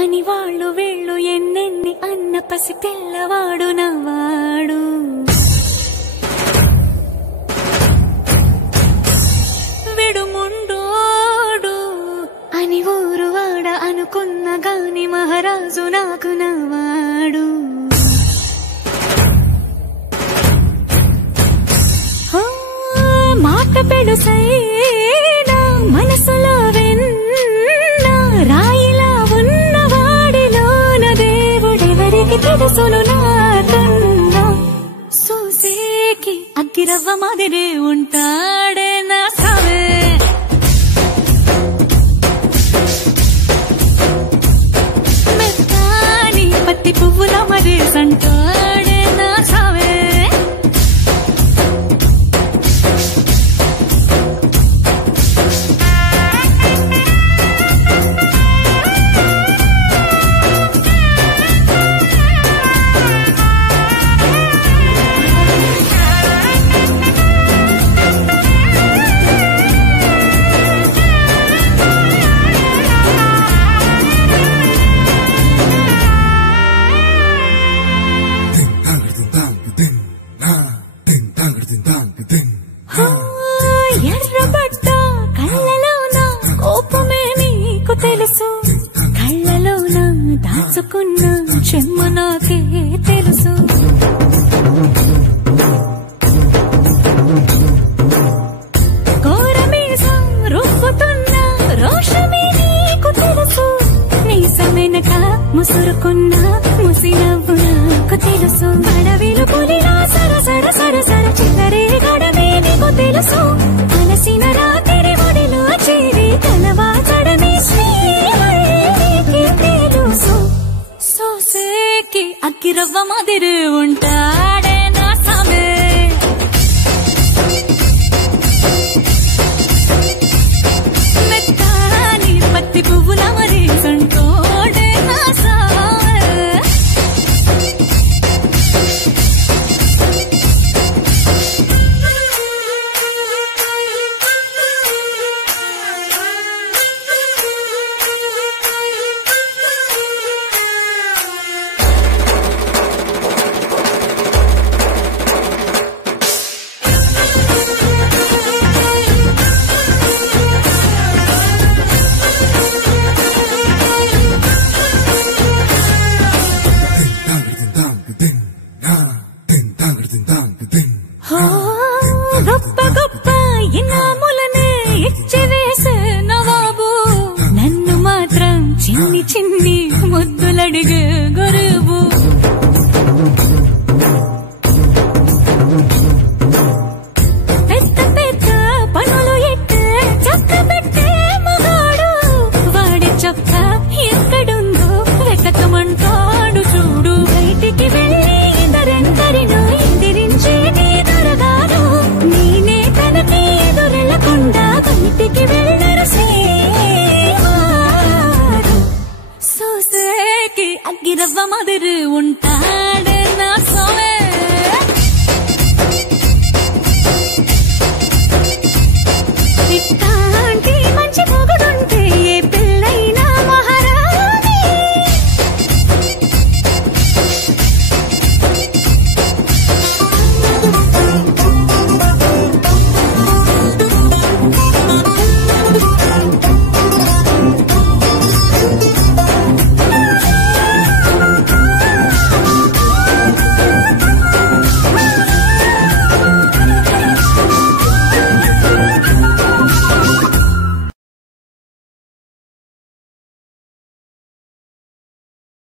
అని వాళ్ళు వీళ్ళు ఎన్నెన్ని అన్న పసి పిల్లవాడు నవ్వాడు. విడుముండోడు అని ఊరు వాడ అనుకున్న గాని మహారాజు నాకు నవ్వాడు. మాట పెడుసైనా మనసులో వెన్నా రాయిలా ఉన్నవాడిలోన దేవుడెవరికి తెలుసును నాకన్నా. సూసేకి అగ్గిరవ్వ మాదిరే ఉంటాడే నా సావే. మెత్తాని పత్తి పువ్వుల మరే సంటాడే నా సావే. ఎర్రబడ్డ కళ్ళలోన కోపమే నీకు తెలుసు, కళ్ళలోన దాచుకున్న చెమ్మ నాకే తెలుసు. కోరమీసం రుక్కుతున్న రోషమే నీకు తెలుసు, నీసమెనక ముసురుకున్న ముసినవ్వు నాకు తెలుసు. అడవిలు పులిలా సరసర సరసర చిల్లరే గడమే నీకు తెలుసు, అలసిన రాత్రి ఒడిలో చేరి కలవాచడమే శ్రీకి తెలుసు. సోసేకి అగ్గిరవ్వ మాదిరి ఉంటాడే నా సామే. మెత్తాని పత్తి పువ్వుల మరి సంటోడే నా సామే. గొప్ప గొప్ప ఇనాములనే ఇచ్చి వేసే నవాబు, నన్ను మాత్రం చిన్ని చిన్ని ముద్దులడిగే గొర్రె.